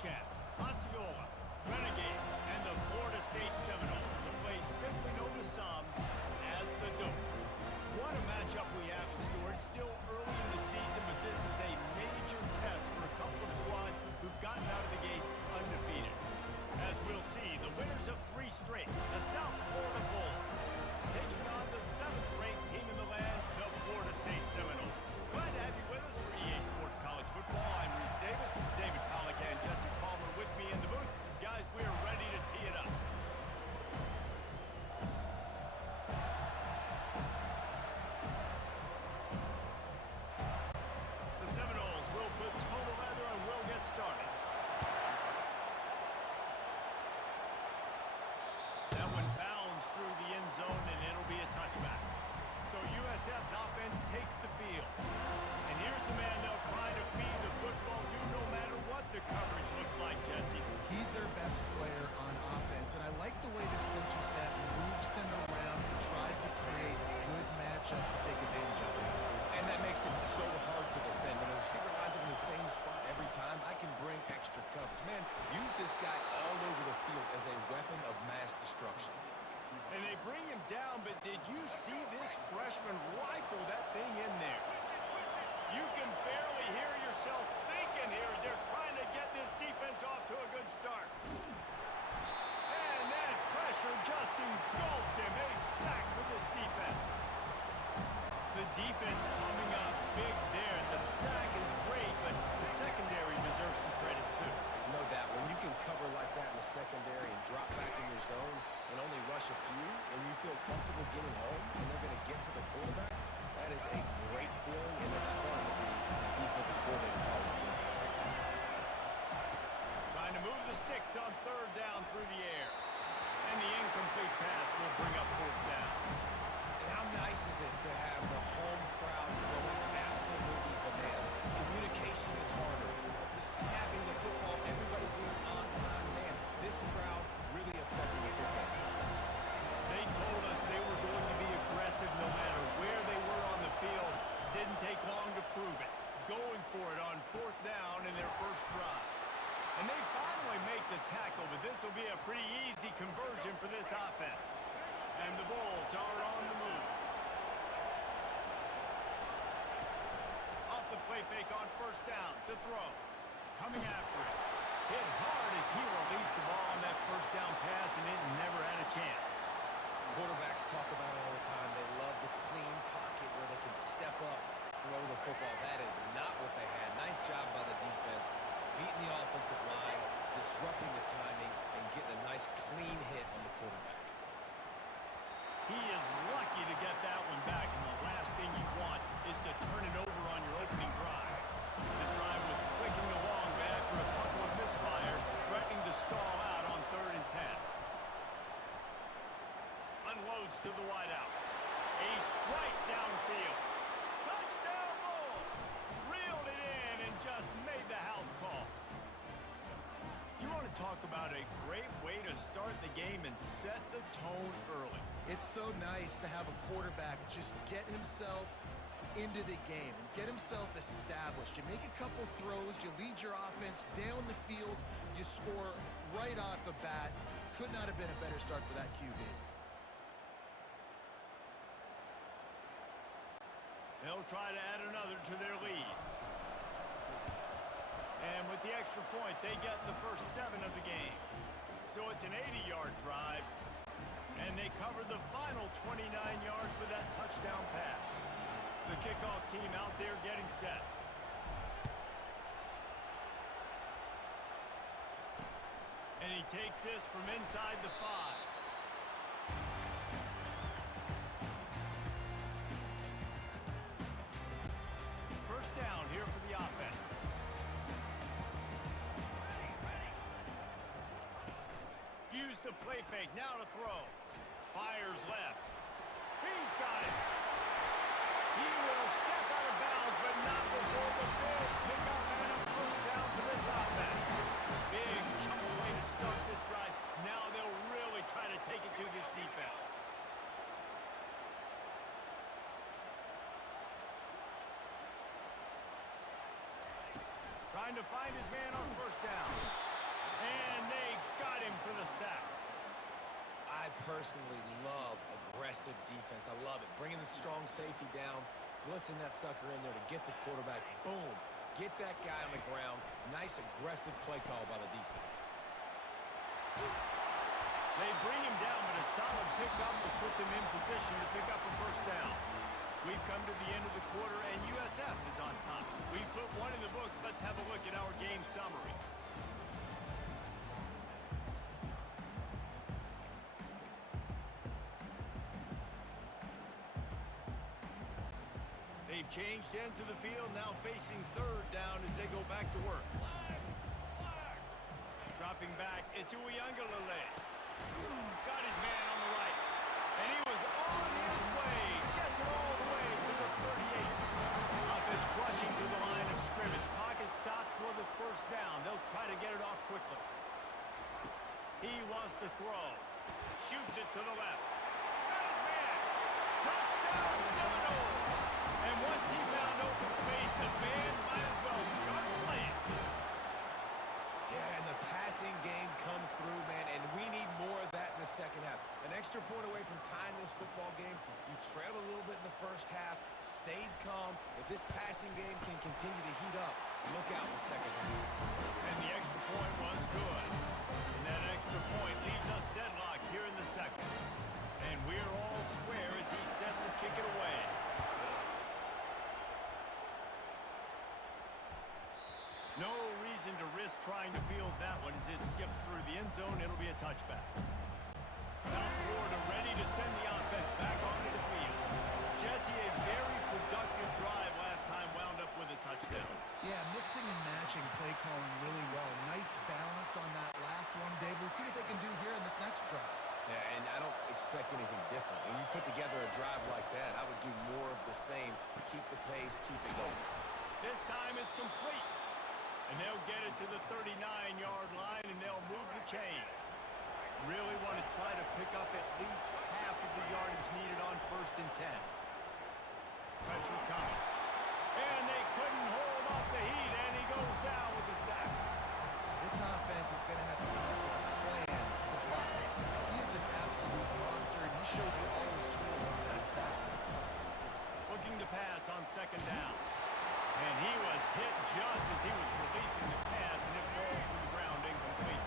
Champ, Osceola, Renegade, and the Florida State Seminoles, a place simply known to some as the Dope. What a matchup we have in store. It's still early in the season, but this is a major test for a couple of squads who've gotten out of the gate undefeated. As we'll see, the winners of 3 straight, the South Florida Bulls, taking on the 7th-ranked team in the land, the Florida State Seminoles. Glad to have you with us for EA Sports College Football. I'm Reese Davis, David Pollack and Jesse Palmer with me in the booth. Guys, we are ready to tee it up. The Seminoles will put total leather and we'll get started. That one bounds through the end zone and it'll be a touchback. So USF's offense takes the field. And here's the man they'll try to feed the football to no matter what the coverage looks like, Jesse. He's their best player on offense, and I like the way this coaching staff moves him around and tries to create good matchups to take advantage of him. And that makes it so hard to defend. When the receiver lines up in the same spot every time, I can bring extra coverage. Man, use this guy all over the field as a weapon of mass destruction. And they bring him down, but did you see this freshman rifle that thing in there? You can barely hear yourself thinking here as they're trying to get this defense off to a good start. And that pressure just engulfed him. A sack for this defense. The defense coming up big there. The sack is great, but the secondary deserves some credit too. No doubt. When you can cover like that in the secondary and drop back in your zone and only rush a few, and you feel comfortable getting home, and they're going to get to the quarterback, that is a great feeling, and it's fun to be a defensive coordinator calling plays. Trying to move the sticks on 3rd down through the air. And the incomplete pass will bring up 4th down. And how nice is it to have the home crowd going absolutely bananas? Communication is harder. Snapping the football, everybody being on time, man, this crowd really affected the football. They told us they were going to be aggressive no matter where they were on the field. Didn't take long to prove it. Going for it on 4th down in their first drive. And they finally make the tackle, but this will be a pretty easy conversion for this offense. And the Bulls are on the move. Off the play fake on 1st down to throw. Coming after it. Hit hard as he released the ball on that 1st down pass, and it never had a chance. Quarterbacks talk about it all the time. They love the clean pocket where they can step up, throw the football. That is not what they had. Nice job by the defense, beating the offensive line, disrupting the timing, and getting a nice clean hit on the quarterback. He is lucky to get that one back, and the last thing you want is to turn it over on your opening drive. This drive was clicking along, but after a couple of misfires, threatening to stall out on 3rd and 10. Unloads to the wideout. A strike downfield. Touchdown Bulls! Reeled it in and just made the house call. You want to talk about a great way to start the game and set the tone early. It's so nice to have a quarterback just get himself into the game and get himself established. You make a couple throws, you lead your offense down the field, you score right off the bat. Could not have been a better start for that QB. They'll try to add another to their lead. And with the extra point, they get the first 7 of the game. So it's an 80-yard drive, and they covered the final 29 yards with that touchdown pass. The kickoff team out there getting set. And he takes this from inside the 5. First down here for the offense. Use the play fake, now to throw. Fires left. He's got it. He will step out of bounds, but not before the big pickup and a first down for this offense. Big chunk way to start this drive. Now they'll really try to take it to this defense. Trying trying to find his man on first down. And they got him for the sack. I personally love aggressive defense. I love it. Bringing the strong safety down, blitzing that sucker in there to get the quarterback. Boom. Get that guy on the ground. Nice aggressive play call by the defense. They bring him down, but a solid pickup to put them in position to pick up a first down. We've come to the end of the quarter, and USF is on top. We've put one in the books. Let's have a look at our game summary. They've changed ends of the field, now facing third down as they go back to work. Dropping back, it's Uiagalelei. Got his man on the right. And he was on his way. Gets it all the way to the 38. Offense rushing to the line of scrimmage. Clock is stopped for the first down. They'll try to get it off quickly. He wants to throw. Shoots it to the left. Got his man. Touchdown Seminoles. And once he found open space, the band might as well start playing. Yeah, and the passing game comes through, man, and we need more of that in the second half. An extra point away from tying this football game. You trailed a little bit in the first half, stayed calm. If this passing game can continue to heat up, look out in the second half. And the extra point was good. And that extra point leaves us deadlocked here in the second. And we're all square as he's set to kick it away. No reason to risk trying to field that one as it skips through the end zone. It'll be a touchback. South Florida ready to send the offense back onto the field. Jesse, a very productive drive last time wound up with a touchdown. Yeah, mixing and matching play calling really well. Nice balance on that last one, Dave. Let's see what they can do here in this next drive. Yeah, and I don't expect anything different. When you put together a drive like that, I would do more of the same. Keep the pace, keep it going. This time it's complete. And they'll get it to the 39-yard line, and they'll move the chains. Really want to try to pick up at least half of the yardage needed on 1st and 10. Pressure coming. And they couldn't hold off the heat, and he goes down with the sack. This offense is going to have to come up with a plan to block this guy. He is an absolute monster, and he showed you all his tools on that sack. Looking to pass on 2nd down. And he was hit just as he was releasing the pass, and it falls to the ground incomplete.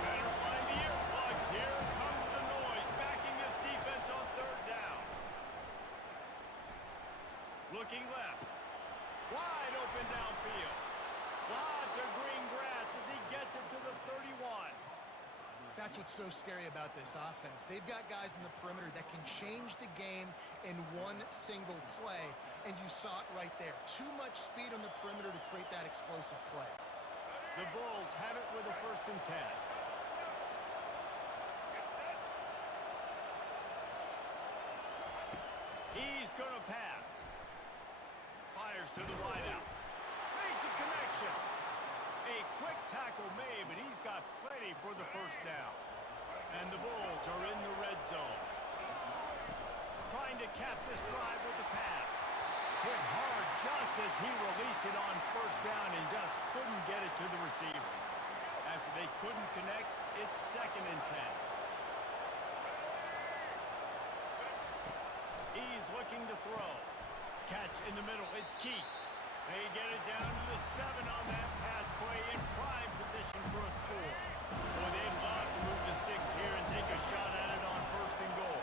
Better find the earplugs. Here comes the noise, backing this defense on 3rd down. Looking left. Wide open downfield. Lots of green grass as he gets it to the 31. That's what's so scary about this offense. They've got guys in the perimeter that can change the game in one single play, and you saw it right there. Too much speed on the perimeter to create that explosive play. The Bulls have it with a 1st and 10. He's going to pass. Fires to the wideout. Makes a connection. A quick tackle made, but he's got plenty for the 1st down. And the Bulls are in the red zone. Trying to cap this drive with the pass. Hit hard just as he released it on 1st down and just couldn't get it to the receiver. After they couldn't connect, it's 2nd and 10. He's looking to throw. Catch in the middle, it's key. They get it down to the 7 on that pass play in prime position for a score. Boy, they'd love to move the sticks here and take a shot at it on 1st and goal.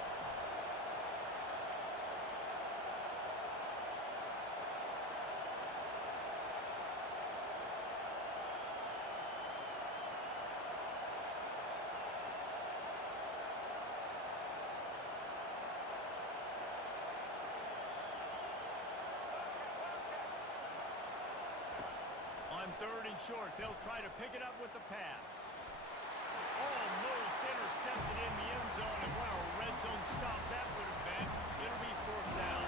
On 3rd and short, they'll try to pick it up with the pass. Almost intercepted in the end zone, and what a red zone stop that would have been. It'll be 4th down.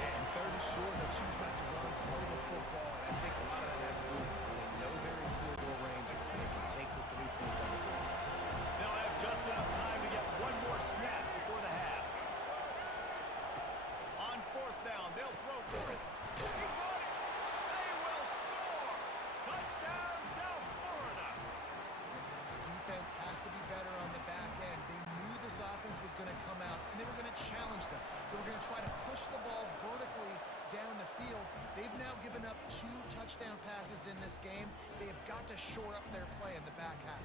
Yeah, and 3rd and short, they'll choose not to run and throw the football, and I think a lot of that has to do with they know they're in field goal range and they can take the 3 points on the board. They'll have just enough time to get one more snap before the half. On 4th down, they'll throw for it. He got it! They will score! defense has to be better on the back end. They knew this offense was going to come out, and they were going to challenge them. They were going to try to push the ball vertically down the field. They've now given up 2 touchdown passes in this game. They have got to shore up their play in the back half.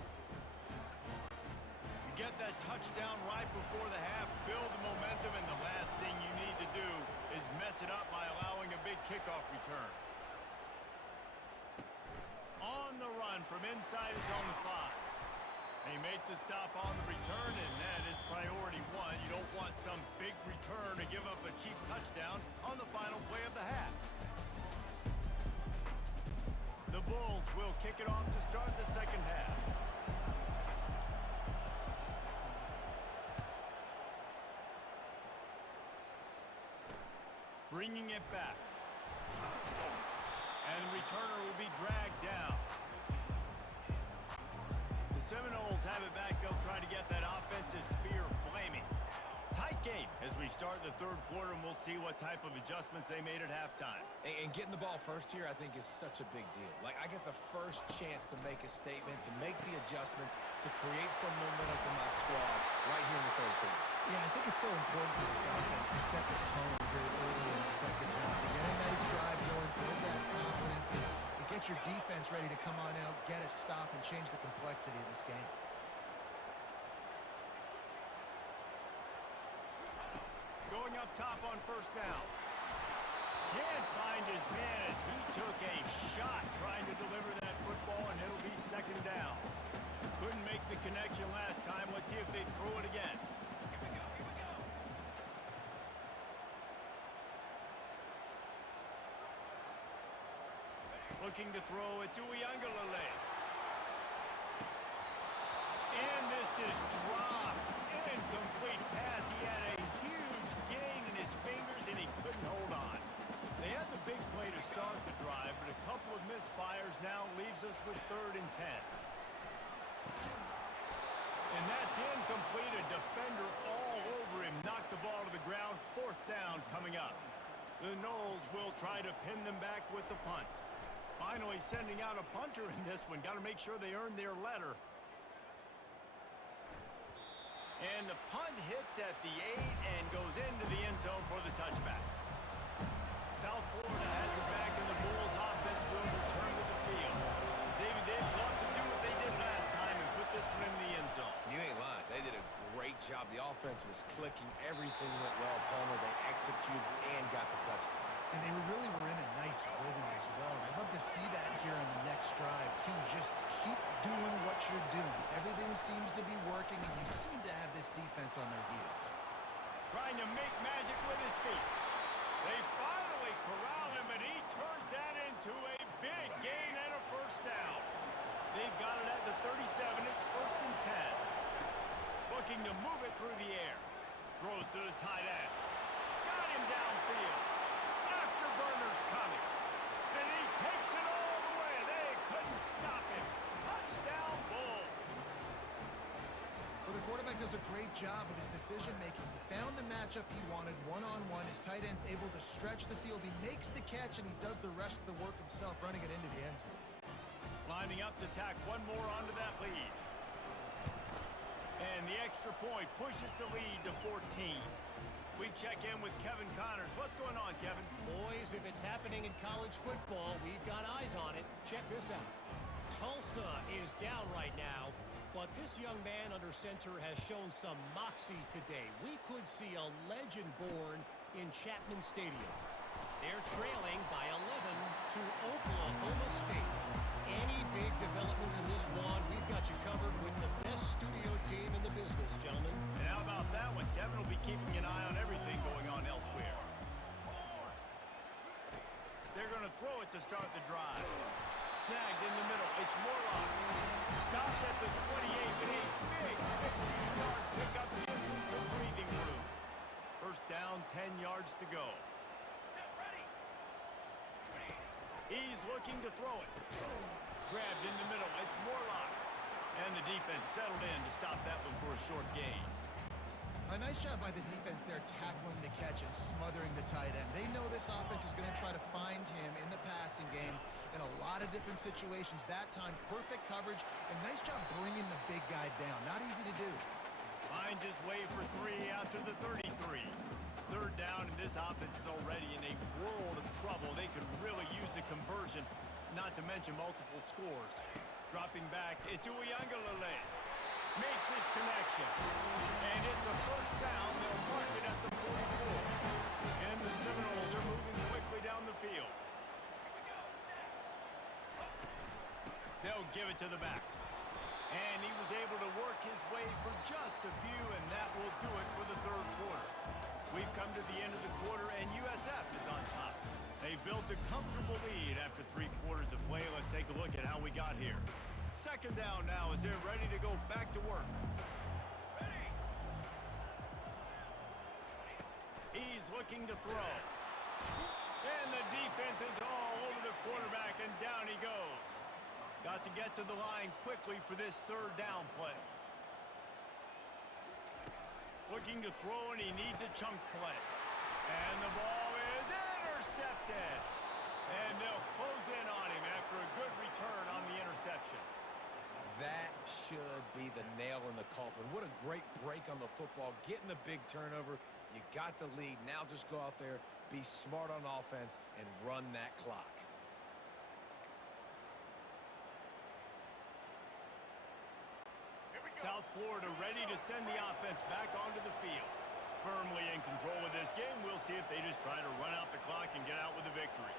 You get that touchdown right before the half, build the momentum, and the last thing you need to do is mess it up by allowing a big kickoff return. On the run from inside his own 5. They make the stop on the return, and that is priority 1. You don't want some big return to give up a cheap touchdown on the final play of the half. The Bulls will kick it off to start the second half. Bringing it back. And the returner will be dragged down. The Seminoles have it back. They'll try to get that offensive spear flaming. Tight game as we start the third quarter, and we'll see what type of adjustments they made at halftime. And getting the ball first here, I think, is such a big deal. Like, I get the first chance to make a statement, to make the adjustments, to create some momentum for my squad right here in the third quarter. Yeah, I think it's so important for this offense to set the tone very early in the second half, to get a nice drive going, build that confidence, and get your defense ready to come on out, get a stop, and change the complexity of this game. Going up top on first down. Can't find his man as he took a shot trying to deliver that football, and it'll be second down. Couldn't make the connection last time. Let's see if they throw it again. Looking to throw it to Uiagalelei. And this is dropped. Incomplete pass. He had a huge gain in his fingers, and he couldn't hold on. They had the big play to start the drive, but a couple of misfires now leaves us with 3rd and 10. And that's incomplete. A defender all over him. Knocked the ball to the ground. 4th down coming up. The Noles will try to pin them back with the punt. Finally sending out a punter in this one. Got to make sure they earn their letter. And the punt hits at the 8 and goes into the end zone for the touchback. South Florida has it back, and the Bulls offense will return to the field. David, they'd love to do what they did last time and put this one in the end zone. You ain't lying. They did a great job. The offense was clicking. Everything went well, Palmer. They executed and got the touchdown. And they really were in a nice rhythm as well. I'd love to see that here on the next drive, too. Just keep doing what you're doing. Everything seems to be working, and you seem to have this defense on their heels. Trying to make magic with his feet. They finally corral him, and he turns that into a big gain and a first down. They've got it at the 37. It's 1st and 10. Looking to move it through the air. Throws to the tight end. Got him downfield. Afterburner's coming. And he takes it all the way. They couldn't stop him. Touchdown, Bulls. Well, the quarterback does a great job with his decision-making. He found the matchup he wanted one-on-one. His tight end's able to stretch the field. He makes the catch, and he does the rest of the work himself, running it into the end zone. Lining up to tack one more onto that lead. And the extra point pushes the lead to 14. We check in with Kevin Connors. What's going on, Kevin? Boys, if it's happening in college football, we've got eyes on it. Check this out. Tulsa is down right now, but this young man under center has shown some moxie today. We could see a legend born in Chapman Stadium. They're trailing by 11 to Oklahoma State. Any big developments in this one, we've got you covered with the best studio team in the business, gentlemen. And how about that one? Kevin will be keeping an eye on everything going on elsewhere. They're going to throw it to start the drive. Snagged in the middle. It's Morlock. Stopped at the 28, but a big 15-yard pickup gives him some breathing room. First down, 10 yards to go. He's looking to throw it. Grabbed in the middle. It's Morlock. And the defense settled in to stop that one for a short gain. A nice job by the defense there, tackling the catch and smothering the tight end. They know this offense is going to try to find him in the passing game. in a lot of different situations. That time, perfect coverage, and nice job bringing the big guy down. Not easy to do. Finds his way for 3 out to the 33. Third down, and this offense is already in a world of trouble. They could really use a conversion, not to mention multiple scores. Dropping back, it's Uyangalele. Makes his connection. And it's a first down. They'll mark it at the 44. And the Seminoles are moving quickly down the field. They'll give it to the back. And he was able to work his way for just a few, and that will do it for the third quarter. We've come to the end of the quarter, and USF is on top. They built a comfortable lead after 3 quarters of play. Let's take a look at how we got here. Second down now as they're ready to go back to work. Ready. He's looking to throw. And the defense is all over the quarterback, and down he goes. Got to get to the line quickly for this third down play. Looking to throw, and he needs a chunk play. And the ball is intercepted. And they'll close in on him after a good return on the interception. That should be the nail in the coffin. What a great break on the football. Getting the big turnover. You got the lead. Now just go out there, be smart on offense, and run that clock. South Florida ready to send the offense back onto the field. Firmly in control of this game. We'll see if they just try to run out the clock and get out with a victory.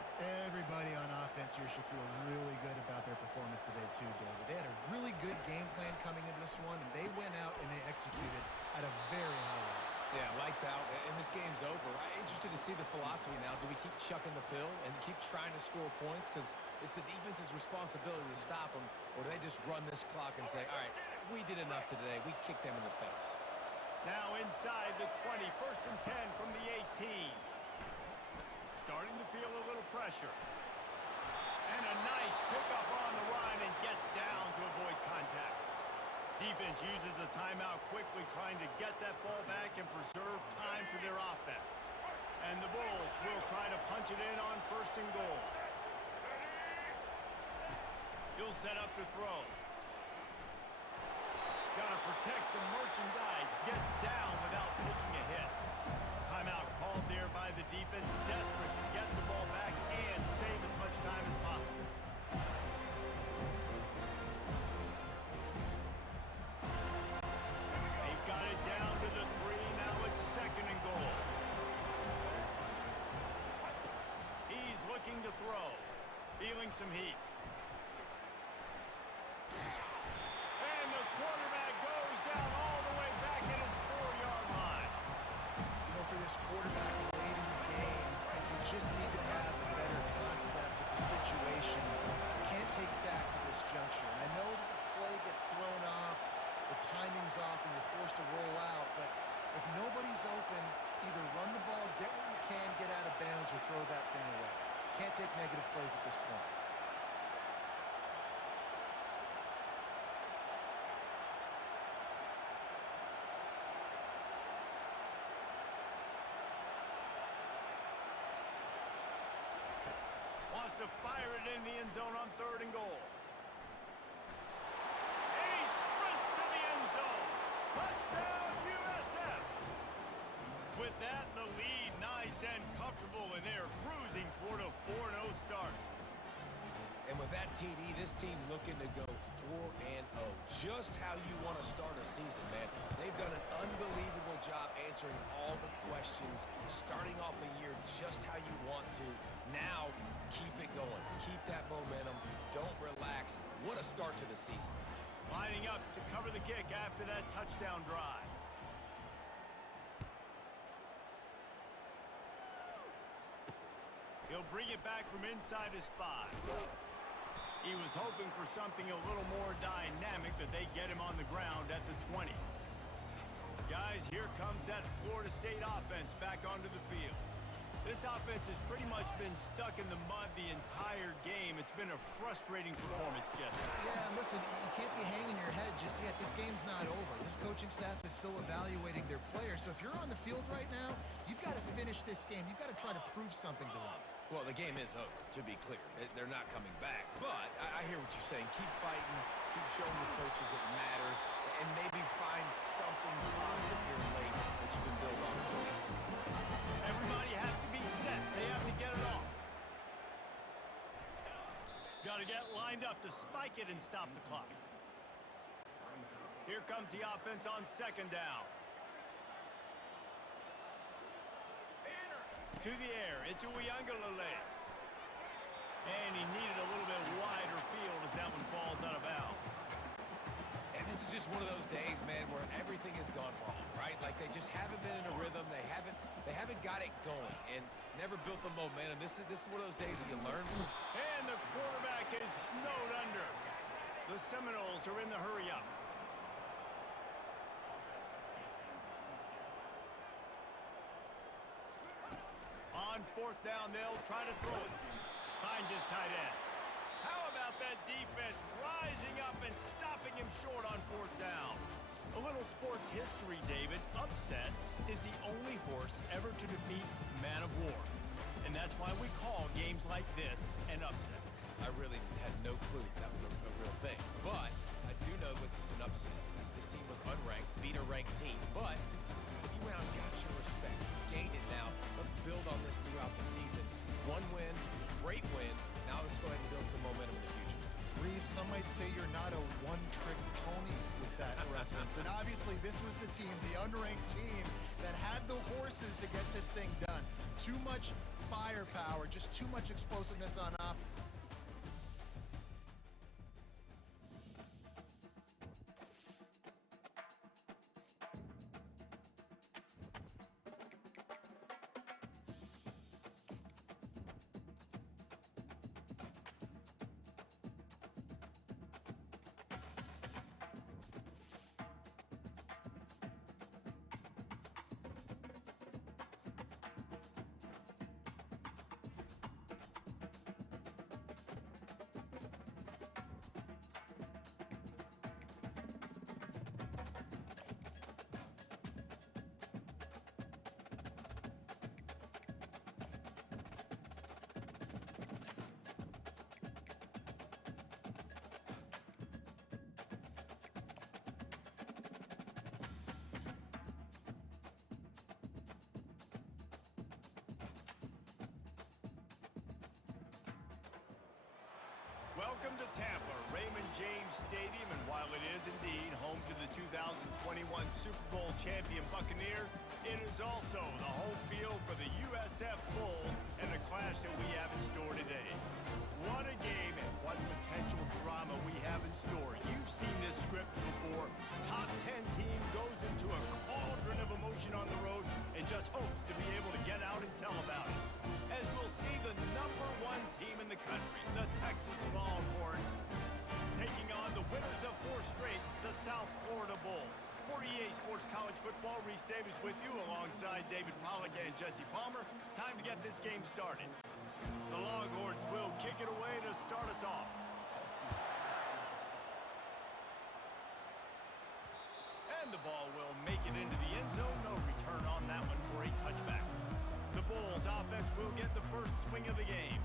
Everybody on offense here should feel really good about their performance today too, David. They had a really good game plan coming into this one, and they went out and they executed at a very high level. Yeah, lights out, and this game's over. I'm interested to see the philosophy now. Do we keep chucking the pill and keep trying to score points? Because it's the defense's responsibility to stop them, or do they just run this clock and say, all right, we did enough today. We kicked them in the face. Now inside the 20, first and 10 from the 18. Starting to feel a little pressure. And a nice pickup on the line and gets down to avoid contact. Defense uses a timeout quickly, trying to get that ball back and preserve time for their offense. And the Bulls will try to punch it in on first and goal. He'll set up to throw. Got to protect the merchandise. Gets down without taking a hit. Timeout called there by the defense, desperate to get the ball back and save as much time as possible. They've got it down to the 3. Now it's second and goal. He's looking to throw. Feeling some heat. And the quarterback goes down all the way back at his 4-yard line. You know, for this quarterback late in the game, you just need to have a better concept of the situation. You can't take sacks at this juncture. And I know that the play gets thrown off, the timing's off, and you're forced to roll out. But if nobody's open, either run the ball, get what you can, get out of bounds, or throw that thing away. Can't take negative plays at this point. Wants to fire it in the end zone on third and goal. And he sprints to the end zone. Touchdown, USF. With that, the lead nice and comfortable, and they're cruising toward a 4-0 start. And with that TD, this team looking to go 4-0. Just how you want to start a season, man. They've done an unbelievable job answering all the questions, starting off the year just how you want to. Now, keep it going. Keep that momentum. Don't relax. What a start to the season. Lining up to cover the kick after that touchdown drive. He'll bring it back from inside his 5. He was hoping for something a little more dynamic, that they get him on the ground at the 20. Guys, here comes that Florida State offense back onto the field. This offense has pretty much been stuck in the mud the entire game. It's been a frustrating performance, Jesse. Yeah, listen, you can't be hanging your head just yet. This game's not over. This coaching staff is still evaluating their players. So if you're on the field right now, you've got to finish this game. You've got to try to prove something to them. Well, the game is over, to be clear. They're not coming back. But I hear what you're saying. Keep fighting. Keep showing your coaches it matters. And maybe find something positive here late that you can build on for the next game. Everybody has to be set. They have to get it off. Got to get lined up to spike it and stop the clock. Here comes the offense on second down. To the air, it's Uyangalele. And he needed a little bit wider field as that one falls out of bounds. And this is just one of those days, man, where everything has gone wrong, right? Like they just haven't been in a rhythm. They haven't got it going and never built the momentum. This is one of those days that you learn from. And the quarterback is snowed under. The Seminoles are in the hurry up. On fourth down, they'll try to throw it. Finds his tight end. How about that defense rising up and stopping him short on fourth down? A little sports history, David. Upset is the only horse ever to defeat Man of War. And that's why we call games like this an upset. I really had no clue that was a real thing. But I do know this is an upset. This team was unranked, beat a ranked team. But you went out and got your respect. You gained it now. Let's build on this throughout the season. One win, great win. Now let's go ahead and build some momentum in the future. Reese, some might say you're not a one-trick pony with that reference. And obviously, this was the team, the unranked team, that had the horses to get this thing done. Too much firepower, just too much explosiveness on offense. Welcome to Tampa, Raymond James Stadium, and while it is indeed home to the 2021 Super Bowl champion Buccaneers, it is also the home field for the USF Bulls and the clash that we have in store today. What a game and what potential drama we have in store. You've seen this script before. Top 10 team goes into a cauldron of emotion on the road and just hopes to be able to get out and tell about it. As we'll see the #1 team in the country, the Texas Longhorns, taking on the winners of 4 straight, the South Florida Bulls. For EA Sports College Football, Reese Davis with you alongside David Pollack and Jesse Palmer. Time to get this game started. The Longhorns will kick it away to start us off. And the ball will make it into the end zone. No return on that one for a touchback. The Bulls offense will get the first swing of the game.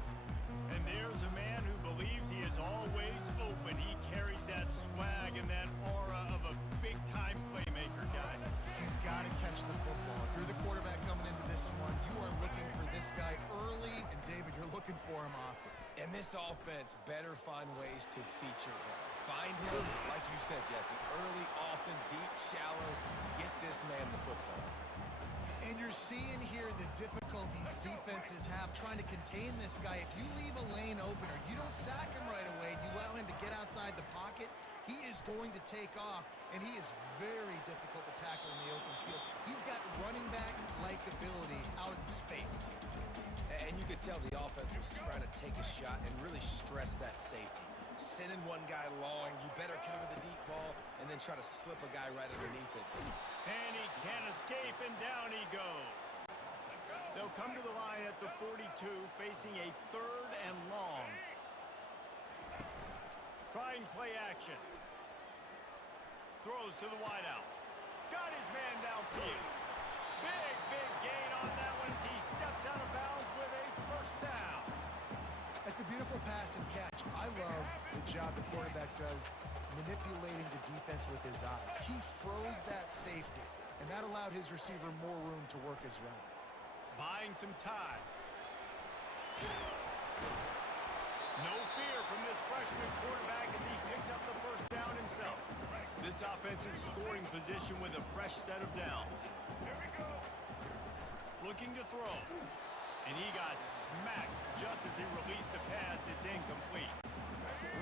And there's a man who believes he is always open. He carries that swag and that aura of a big-time playmaker, guys. He's got to catch the football. If you're the quarterback coming into this one, you are looking for this guy early, and David, you're looking for him often. And this offense better find ways to feature him. Find him, like you said, Jesse, early, often, deep, shallow. Get this man the football. And you're seeing here the difficulties defenses have trying to contain this guy. If you leave a lane open or you don't sack him right away, you allow him to get outside the pocket, he is going to take off, and he is very difficult to tackle in the open field. He's got running back-like ability out in space. And you could tell the offense was trying to take a shot and really stress that safety. Sending one guy long, you better cover the deep ball, and then try to slip a guy right underneath it. And he can't escape, and down he goes. They'll come to the line at the 42, facing a 3rd and long. Trying play action. Throws to the wideout. Got his man downfield. Big gain on that one as he steps out of bounds with a first down. pass and catch. I love the job the quarterback does manipulating the defense with his eyes. He froze that safety, and that allowed his receiver more room to work his route. Buying some time. No fear from this freshman quarterback as he picks up the first down himself. This offensive scoring position with a fresh set of downs. Looking to throw. And he got smacked just as he released the pass. It's incomplete.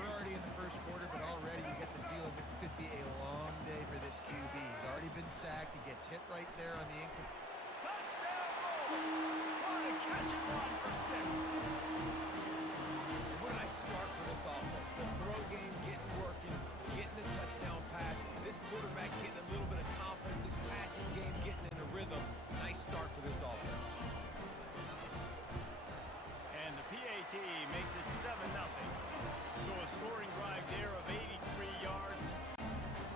We're already in the first quarter, but already you get the feeling this could be a long day for this QB. He's already been sacked. He gets hit right there on the incomplete. Touchdown, Bulls! On a catch and run for 6. And what a nice start for this offense. The throw game getting working, getting the touchdown pass. This quarterback getting a little bit of confidence. This passing game getting in a rhythm. Nice start for this offense. And the PAT makes it 7-0. So a scoring drive there of 83 yards.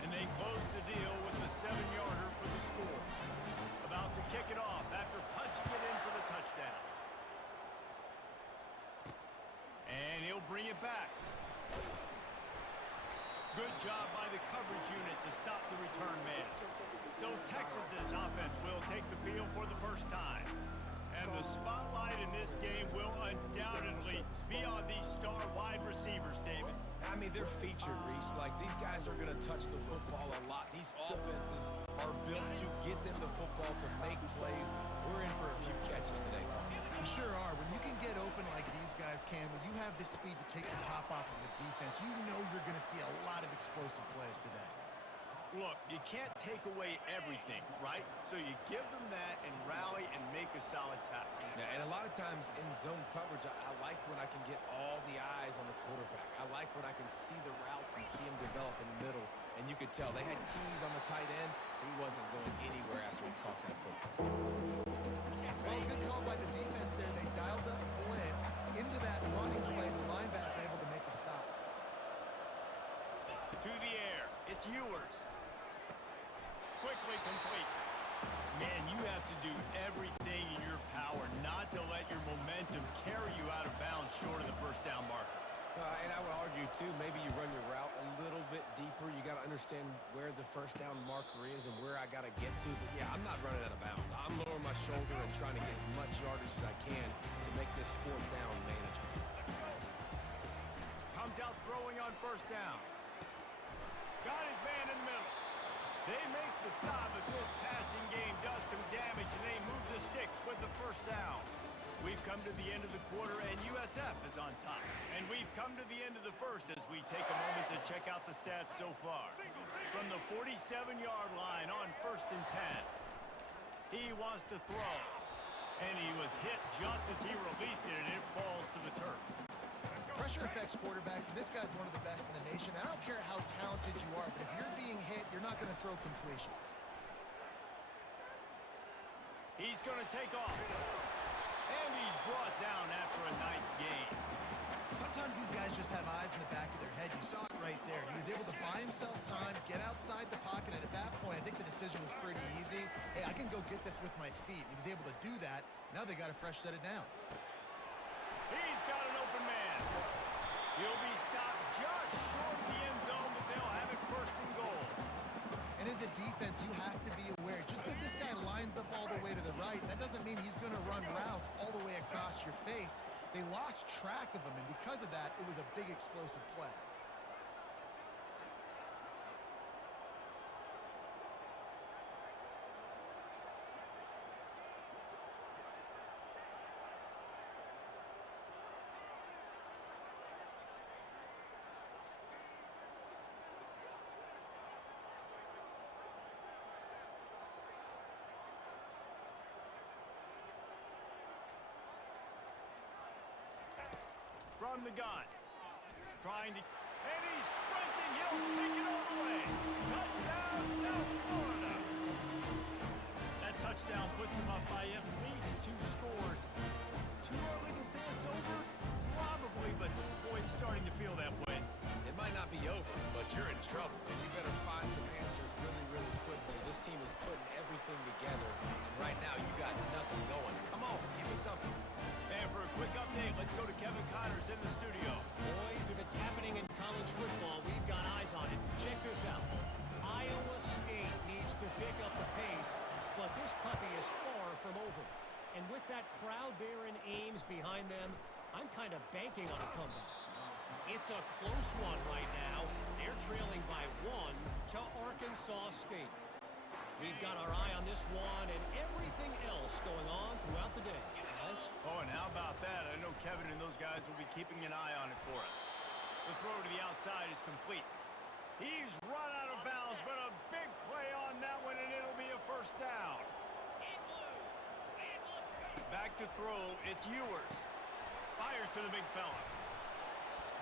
And they close the deal with the 7-yarder for the score. About to kick it off after punching it in for the touchdown. And he'll bring it back. Good job by the coverage unit to stop the return man. So Texas's offense will take the field for the first time. And the spotlight in this game will undoubtedly be on these star wide receivers, David. I mean, they're featured, Reese. Like, these guys are going to touch the football a lot. These offenses are built to get them the football, to make plays. We're in for a few catches today, Paul. You sure are. When you can get open like these guys can, when you have the speed to take the top off of the defense, you know you're going to see a lot of explosive plays today. Look, you can't take away everything, right? So you give them that and rally and make a solid tackle. Yeah, and a lot of times in zone coverage, I like when I can get all the eyes on the quarterback. I like when I can see the routes and see him develop in the middle. And you could tell they had keys on the tight end. He wasn't going anywhere after he caught that football. Well, good call by the defense there. They dialed up blitz into that running play. The linebacker able to make the stop. To the air. It's Ewers. Quickly complete. Man, you have to do everything in your power not to let your momentum carry you out of bounds short of the first down marker. And I would argue, too, maybe you run your route a little bit deeper. You got to understand where the first down marker is and where I got to get to. But, yeah, I'm not running out of bounds. I'm lowering my shoulder and trying to get as much yardage as I can to make this fourth down manageable. Comes out throwing on first down. Got his man in the middle. They make the stop, but this passing game does some damage, and they move the sticks with the first down. We've come to the end of the quarter, and USF is on top. And we've come to the end of the first as we take a moment to check out the stats so far. From the 47-yard line on 1st and 10. He wants to throw. And he was hit just as he released it, and it falls to the turf. Pressure affects quarterbacks, and this guy's one of the best in the nation. I don't care how talented you are, but if you're being hit, you're not going to throw completions. He's going to take off. And he's brought down after a nice gain. Sometimes these guys just have eyes in the back of their head. You saw it right there. He was able to buy himself time, get outside the pocket, and at that point, I think the decision was pretty easy. Hey, I can go get this with my feet. He was able to do that. Now they got a fresh set of downs. He's got an open man. He'll be stopped just short of the end zone, but they'll have it 1st and goal. And as a defense, you have to be aware. Just because this guy lines up all the way to the right, that doesn't mean he's going to run routes all the way across your face. They lost track of him, and because of that, it was a big explosive play. From the gun. Trying to... And he's sprinting. He'll take it all the way. Touchdown, South Florida. That touchdown puts them up by at least 2 scores. Too early to say it's over? Probably, but boy, it's starting to feel that way. It might not be over, but you're in trouble. And you better find some answers really, really quickly. This team is putting everything together, and right now you got nothing going. Come on, give me something. And for a quick update, let's go to Kevin Connors in the studio. What's happening in college football? We've got eyes on it. Check this out. Iowa State needs to pick up the pace, but this puppy is far from over. And with that crowd there in Ames behind them, I'm kind of banking on a comeback. It's a close one right now. They're trailing by 1 to Arkansas State. We've got our eye on this one and everything else going on throughout the day. Guys? Oh, and how about that? I know Kevin and those guys will be keeping an eye on it for us. The throw to the outside is complete. He's run out of bounds, but a big play on that one, and it'll be a first down. Back to throw, it's Ewers. Fires to the big fella.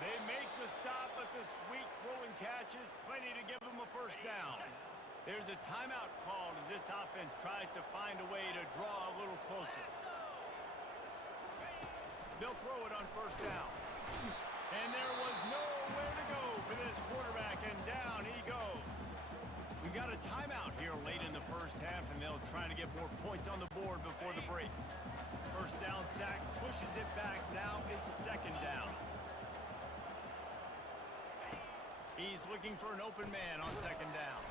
They make the stop, but the sweet rolling catch is plenty to give them a first down. There's a timeout called as this offense tries to find a way to draw a little closer. They'll throw it on first down. And there was nowhere to go for this quarterback, and down he goes. We've got a timeout here late in the first half, and they'll try to get more points on the board before the break. First down sack pushes it back. Now it's second down. He's looking for an open man on second down.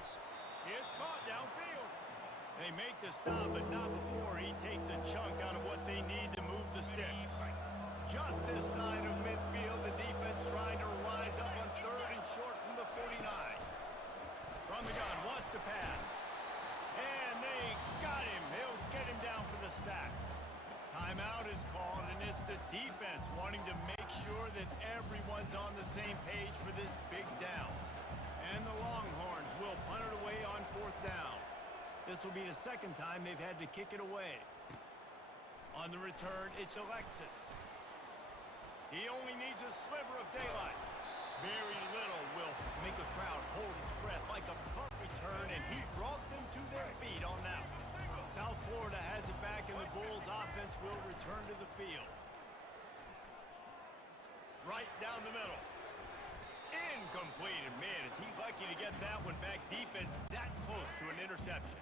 It's caught downfield. They make the stop, but not before he takes a chunk out of what they need to move the sticks. Just this side of midfield, the defense trying to rise up on third and short from the 49. From the gun, wants to pass. And they got him. They'll get him down for the sack. Timeout is called, and it's the defense wanting to make sure that everyone's on the same page for this big down. And the Longhorns will punt it away on fourth down. This will be the second time they've had to kick it away. On the return, it's Alexis. He only needs a sliver of daylight. Very little will make a crowd hold its breath like a punt return, and he brought them to their feet on that one. South Florida has it back, and the Bulls offense will return to the field. Right down the middle. Incomplete, and man, is he lucky to get that one back. Defense that close to an interception.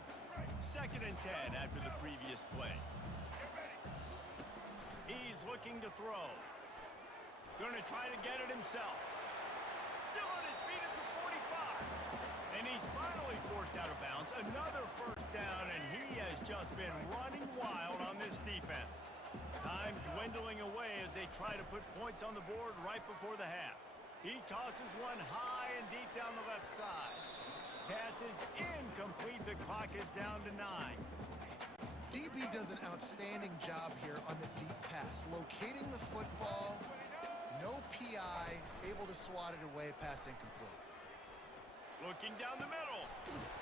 Second and 10 after the previous play. He's looking to throw. Going to try to get it himself. Still on his feet at the 45. And he's finally forced out of bounds. Another first down, and he has just been running wild on this defense. Time dwindling away as they try to put points on the board right before the half. He tosses one high and deep down the left side. Pass is incomplete. The clock is down to 9. DB does an outstanding job here on the deep pass, locating the football. No PI, able to swat it away, pass incomplete. Looking down the middle.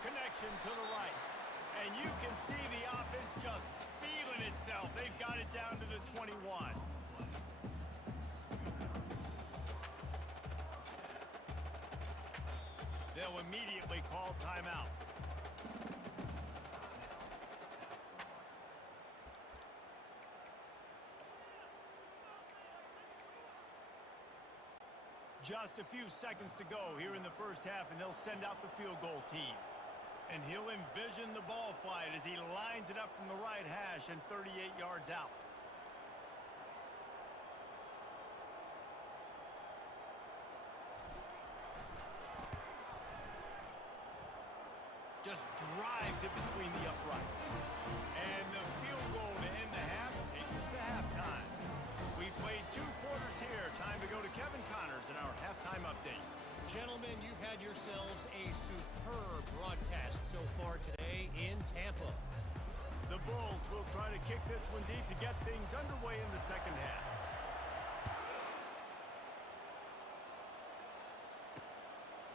Connection to the right. And you can see the offense just feeling itself. They've got it down to the 21. They'll immediately call timeout. Just a few seconds to go here in the first half, and they'll send out the field goal team. And he'll envision the ball flight as he lines it up from the right hash and 38 yards out. Just drives it between the uprights. And the field goal to end the half takes us to halftime. We played 2 quarters here. Time to go to Kevin Connors in our halftime update. Gentlemen, you've had yourselves a superb broadcast so far today in Tampa. The Bulls will try to kick this one deep to get things underway in the second half.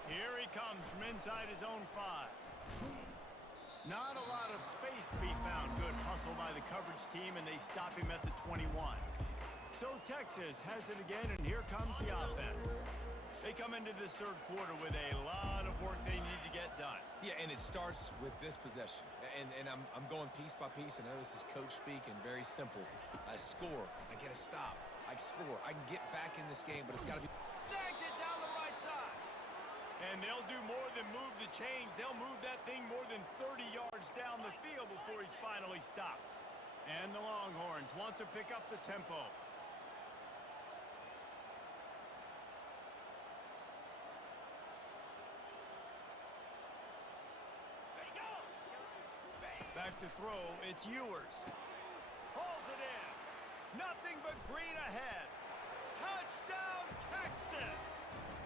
Here he comes from inside his own 5. Not a lot of space to be found. Good hustle by the coverage team, and they stop him at the 21. So Texas has it again, and here comes the offense. They come into this third quarter with a lot of work they need to get done. Yeah, and it starts with this possession. And I'm going piece by piece. I know this is coach speak and very simple. I score. I get a stop. I score. I can get back in this game, but it's got to be... Snags it down the right side. And they'll do more than move the chains. They'll move that thing more than 30 yards down the field before he's finally stopped. And the Longhorns want to pick up the tempo. Back to throw, it's Ewers. Hauls it in. Nothing but green ahead. Touchdown, Texas!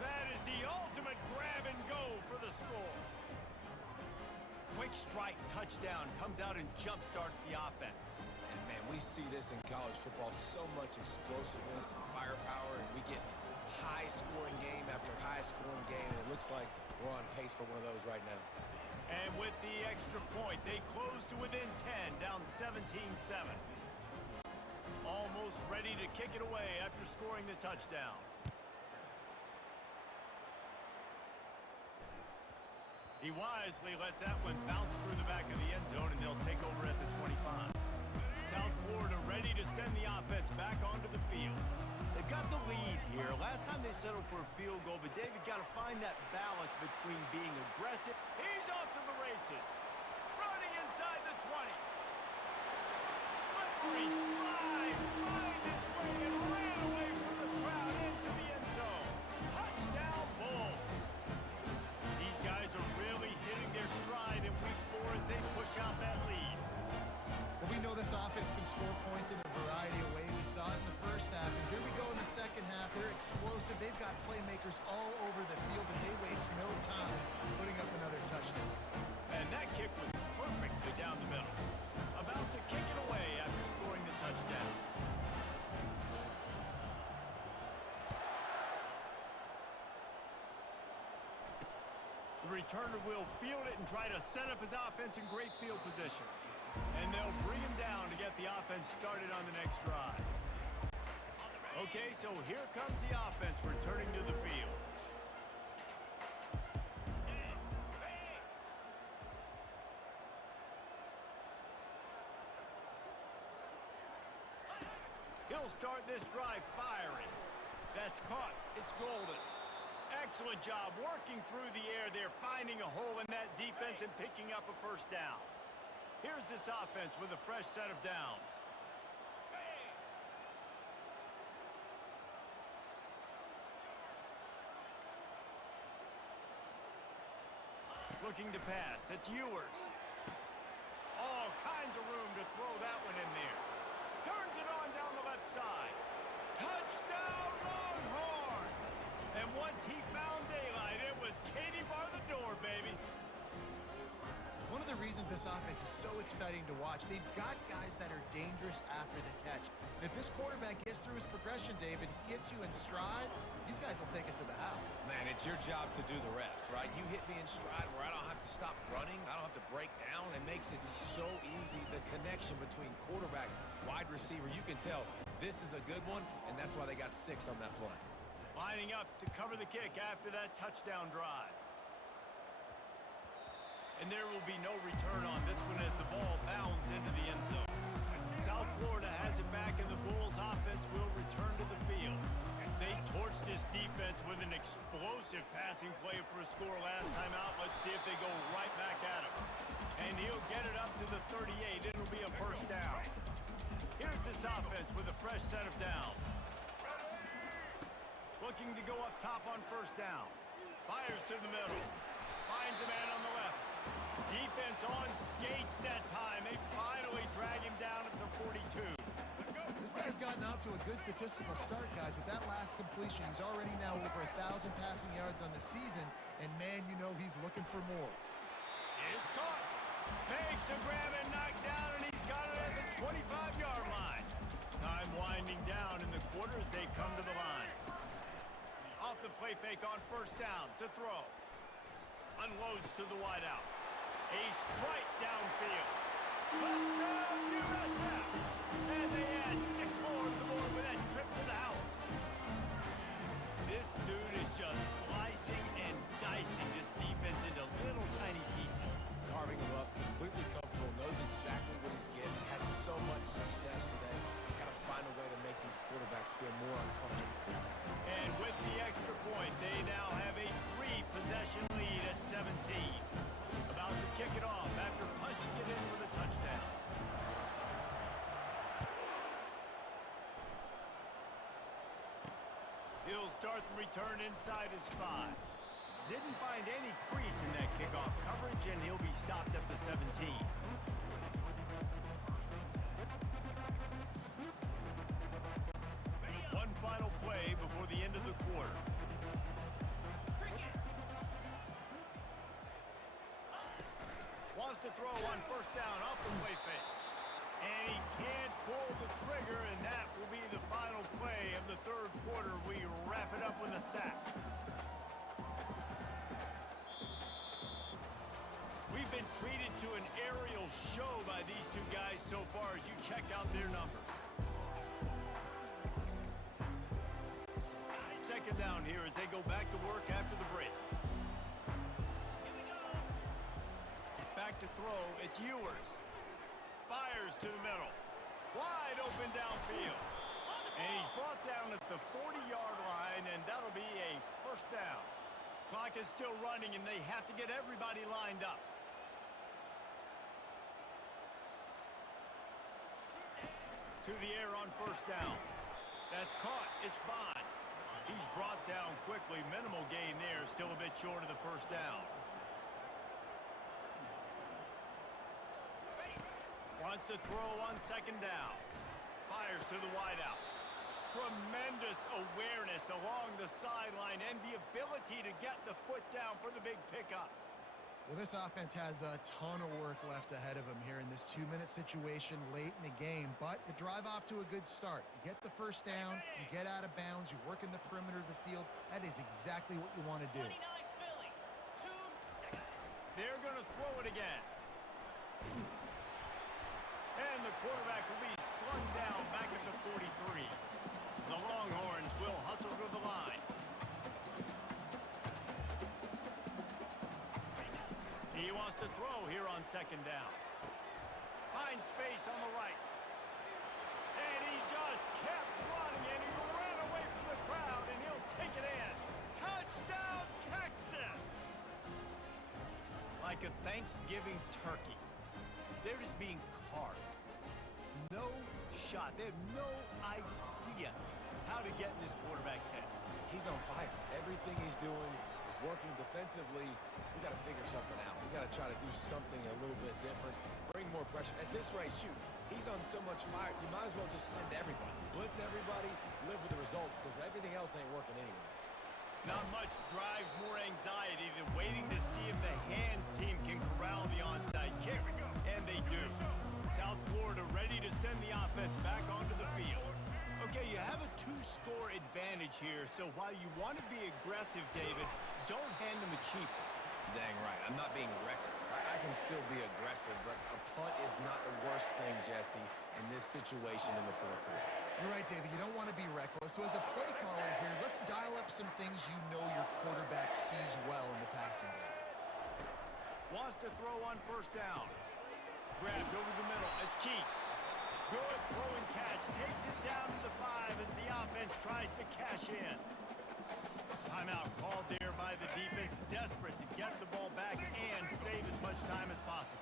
That is the ultimate grab and go for the score. Quick strike touchdown comes out and jumpstarts the offense. And, man, we see this in college football, so much explosiveness and firepower, and we get high-scoring game after high-scoring game, and it looks like we're on pace for one of those right now. And with the extra point, they close to within 10, down 17-7. Almost ready to kick it away after scoring the touchdown. He wisely lets that one bounce through the back of the end zone, and they'll take over at the 25. South Florida ready to send the offense back onto the field. They've got the lead here. Last time they settled for a field goal, but David got to find that balance between being aggressive. He's off to the races. Running inside the 20. Slippery slide. Find his way and ran away from the crowd into the end zone. Touchdown, Bulls. These guys are really hitting their stride in week 4 as they push out that lead. Well, we know this offense can score points in a variety of ways. You saw it in the first half, and here we go in the second half. They're explosive. They've got playmakers all over the field, and they waste no time putting up another touchdown. And that kick was perfectly down the middle. About to kick it away after scoring the touchdown. The returner will field it and try to set up his offense in great field position. And they'll bring him down to get the offense started on the next drive. Okay, so here comes the offense returning to the field. He'll start this drive firing. That's caught. It's golden. Excellent job working through the air there, finding a hole in that defense and picking up a first down. Here's this offense with a fresh set of downs. Looking to pass. It's Ewers. All kinds of room to throw that one in there. Turns it on down the left side. Touchdown, Longhorns! And once he found daylight, it was Katie bar the door, baby. One of the reasons this offense is so exciting to watch, they've got guys that are dangerous after the catch. And if this quarterback gets through his progression, David, gets you in stride, these guys will take it to the house. Man, it's your job to do the rest, right? You hit me in stride where I don't have to stop running. I don't have to break down. It makes it so easy. The connection between quarterback, wide receiver, you can tell this is a good one, and that's why they got 6 on that play. Lining up to cover the kick after that touchdown drive. And there will be no return on this one as the ball bounds into the end zone. South Florida has it back, and the Bulls offense will return to the field. They torched this defense with an explosive passing play for a score last time out. Let's see if they go right back at him. And he'll get it up to the 38. It'll be a first down. Here's this offense with a fresh set of downs. Looking to go up top on first down. Fires to the middle. Finds a man on the left. Defense on skates that time. They finally drag him down at the 42. This guy's gotten off to a good statistical start, guys. With that last completion, he's already now over 1,000 passing yards on the season. And, man, you know he's looking for more. It's caught. Makes the grab and knocked down, and he's got it at the 25-yard line. Time winding down in the quarter as they come to the line. Off the play fake on first down to throw. Unloads to the wideout. A strike downfield. Touchdown, USF! And they add 6 more to the board with that trip to the house. This dude is just slicing and dicing this defense into little tiny pieces. Carving him up, completely comfortable, knows exactly what he's getting, had so much success today. You got to find a way to make these quarterbacks feel more uncomfortable. And with the extra point, they now have a 3-possession lead at 17. About to kick it off after punching it in for the touchdown. He'll start the return inside his 5. Didn't find any crease in that kickoff coverage, and he'll be stopped at the 17. One final play before the end of the quarter. Wants to throw on first down off the play fake. And he can't pull the trigger, and that will be the final play of the third quarter. We wrap it up with a sack. We've been treated to an aerial show by these two guys so far as you check out their numbers. Second down here as they go back to work after the break. Back to throw, it's Ewers. Fires to the middle. Wide open downfield. And he's brought down at the 40-yard line, and that'll be a first down. Clock is still running, and they have to get everybody lined up. To the air on first down. That's caught. It's Bond. He's brought down quickly. Minimal gain there. Still a bit short of the first down. Wants to throw on second down. Fires to the wideout. Tremendous awareness along the sideline and the ability to get the foot down for the big pickup. Well, this offense has a ton of work left ahead of them here in this 2-minute situation late in the game, but the drive off to a good start. You get the first down, you get out of bounds, you work in the perimeter of the field. That is exactly what you want to do. They're going to throw it again. And the quarterback will be slung down back at the 43. The Longhorns will hustle to the line. He wants to throw here on second down. Finds space on the right. And he just kept running, and he ran away from the crowd, and he'll take it in. Touchdown, Texas! Like a Thanksgiving turkey. They're just being carved. No shot. They have no idea how to get in this quarterback's head. He's on fire. Everything he's doing is working defensively. We got to figure something out. We got to try to do something a little bit different. Bring more pressure. At this rate, shoot, he's on so much fire, you might as well just send everybody. Blitz everybody, live with the results, because everything else ain't working anyways. Not much drives more anxiety than waiting to see if the hands team can corral the onside kick. And they do. South Florida ready to send the offense back onto the field. Okay, you have a 2-score advantage here, so while you want to be aggressive, David, don't hand them a cheap. Dang right. I'm not being reckless. I can still be aggressive, but a punt is not the worst thing, Jesse, in this situation in the fourth quarter. You're right, David. You don't want to be reckless. So as a play caller here, let's dial up some things you know your quarterback sees well in the passing game. Wants to throw on first down. Grabbed over the middle. It's Key. Good throw and catch. Takes it down to the 5 as the offense tries to cash in. Timeout called there by the defense, desperate to get the ball back and save as much time as possible.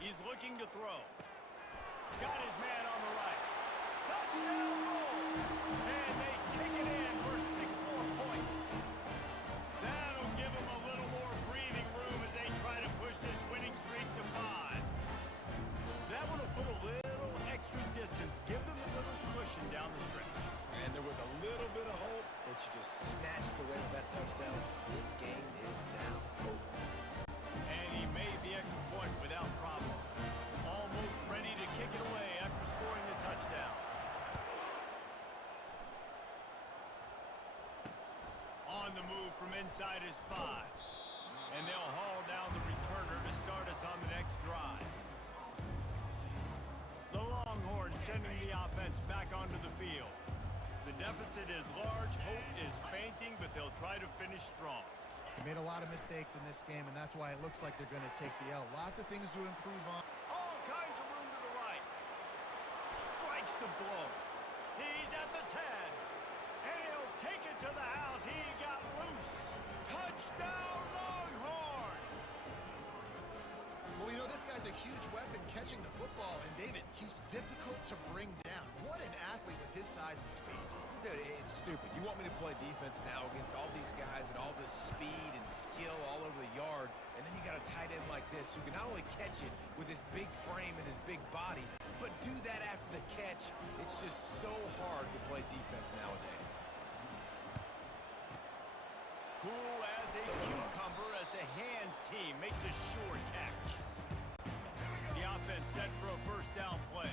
He's looking to throw. Got his man on the right. Touchdown Bulls! And they take it in for 6 more points. That'll give them a little more breathing room as they try to push this winning streak to 5. That one will put a little extra distance, give them a little cushion down the stretch. And there was a little bit of hope, but you just snatched away with that touchdown. This game is now over. And he made the extra point without problem. Almost ready to kick it away after scoring the touchdown. On the move from inside his 5. And they'll haul down the returner to start us on the next drive. The Longhorns sending the offense back onto the field. The deficit is large, hope is fainting, but they'll try to finish strong. They made a lot of mistakes in this game, and that's why it looks like they're going to take the L. Lots of things to improve on. All kinds of room to the right. Strikes the blow. He's at the 10. And he'll take it to the house. He got loose. Touchdown, Longhorns! Well, you know, this guy's a huge weapon catching the football, and David, he's difficult to bring down. What an athlete with his size and speed. Dude, it's stupid. You want me to play defense now against all these guys and all this speed and skill all over the yard, and then you got a tight end like this who can not only catch it with his big frame and his big body, but do that after the catch. It's just so hard to play defense nowadays. Cool as a cucumber as the hands team makes a sure catch. The offense set for a first down play.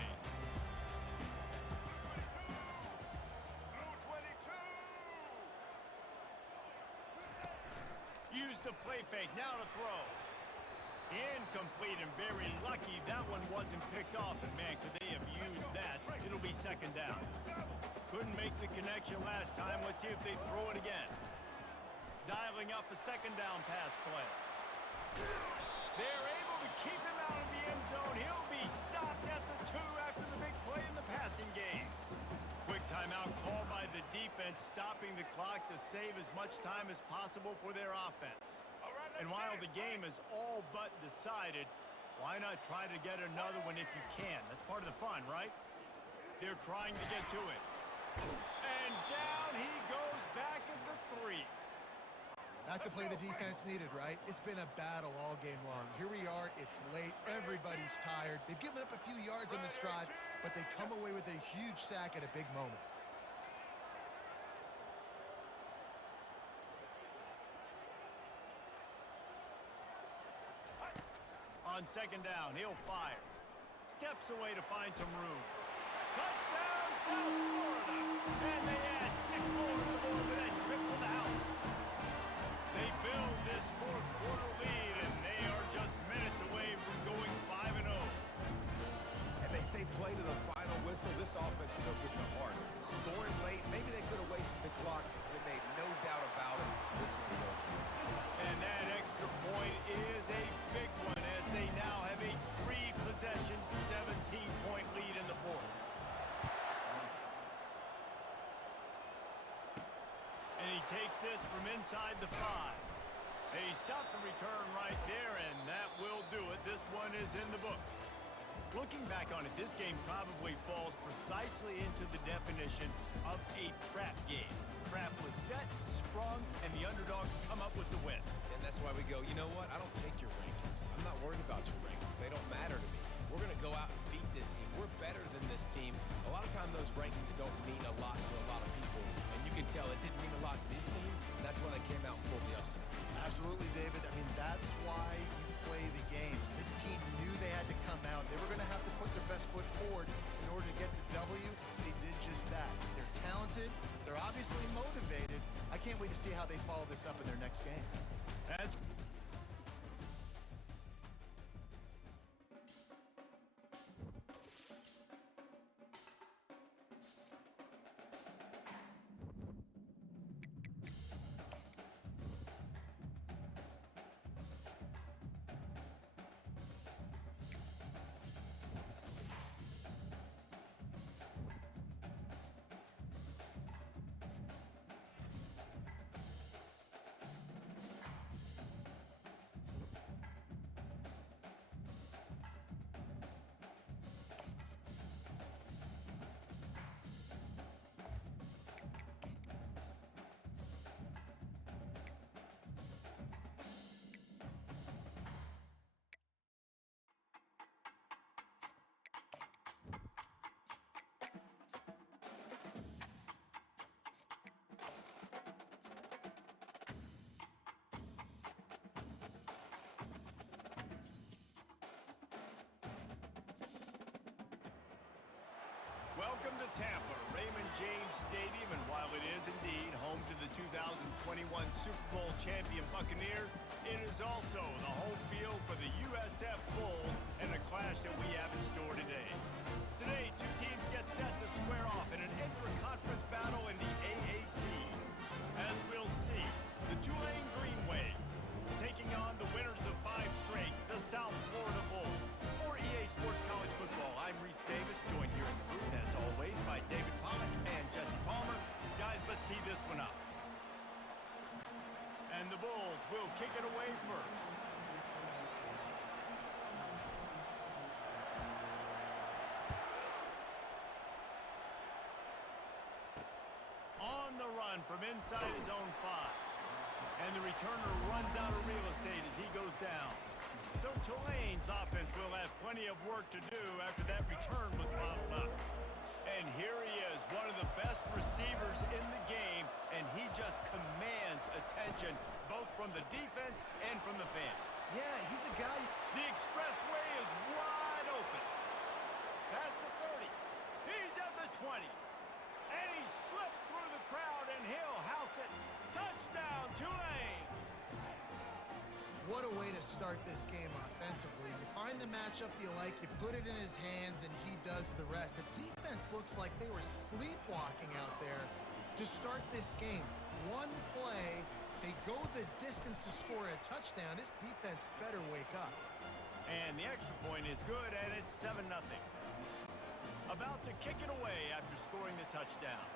Use the play fake, now to throw. Incomplete and very lucky that one wasn't picked off. And man, could they have used that? It'll be second down. Couldn't make the connection last time. Let's see if they throw it again. Dialing up a second down pass play. They're able to keep him out of the end zone. He'll be stopped at the 2 after the big play in the passing game. Quick timeout called by the defense, stopping the clock to save as much time as possible for their offense. And while the game is all but decided, why not try to get another one if you can? That's part of the fun, right? They're trying to get to it. And down he goes back at the 3. That's a play the defense needed, right? It's been a battle all game long. Here we are, it's late, everybody's tired. They've given up a few yards on this drive, but they come away with a huge sack at a big moment. On second down, he'll fire. Steps away to find some room. Touchdown, South Florida! And they add 6 more to the board with that trip to the house. They build this fourth quarter lead, and they are just minutes away from going 5-0. And they say play to the final whistle. This offense took it to heart. Scoring late, maybe they could have wasted the clock. They made no doubt about it. This one's over. And that extra point is a big one as they now have a 3-possession, 17-point lead in the fourth. And he takes this from inside the 5. A stop and return right there, and that will do it. This one is in the book. Looking back on it, this game probably falls precisely into the definition of a trap game. Trap was set, sprung, and the underdogs come up with the win. And that's why we go, you know what? I don't take your rankings. I'm not worried about your rankings. They don't matter to me. We're going to go out and beat this team. We're better than this team. A lot of times those rankings don't mean a lot to a lot of people. And you can tell it didn't mean a lot to this team. And that's why they came out and pulled the upset. Absolutely, David. I mean, that's why you play the games. This team knew they had to come out. They were going to have to put their best foot forward in order to get the W. They did just that. They're talented. They're obviously motivated. I can't wait to see how they follow this up in their next game. That's Welcome to Tampa, Raymond James Stadium, and while it is indeed home to the 2021 Super Bowl champion Buccaneers, it is also the home field for the USF Bulls and a clash that we have in store today. Today, 2 teams get set to square off in an intra-conference battle in the AAC. As we'll see, the Tulane Green Wave taking on the winners of 5 straight, the South Florida Bulls. For EA Sports College Football, I'm Reese Davis, joined here in the booth, as always, by David Pollack and Jesse Palmer. Guys, let's tee this one up. And the Bulls will kick it away first. On the run from inside his own 5. And the returner runs out of real estate as he goes down. So Tulane's offense will have plenty of work to do after that return was bottled up. And here he is, one of the best receivers in the game, and he just commands attention both from the defense and from the fans. Yeah, he's a guy. The expressway is wide open. Past the 30. He's at the 20. And he slipped through the crowd, and he'll house it. Touchdown, Tulane! What a way to start this game offensively. You find the matchup you like, you put it in his hands, and he does the rest. The defense looks like they were sleepwalking out there to start this game. One play, they go the distance to score a touchdown. This defense better wake up. And the extra point is good, and it's 7-0. About to kick it away after scoring the touchdown.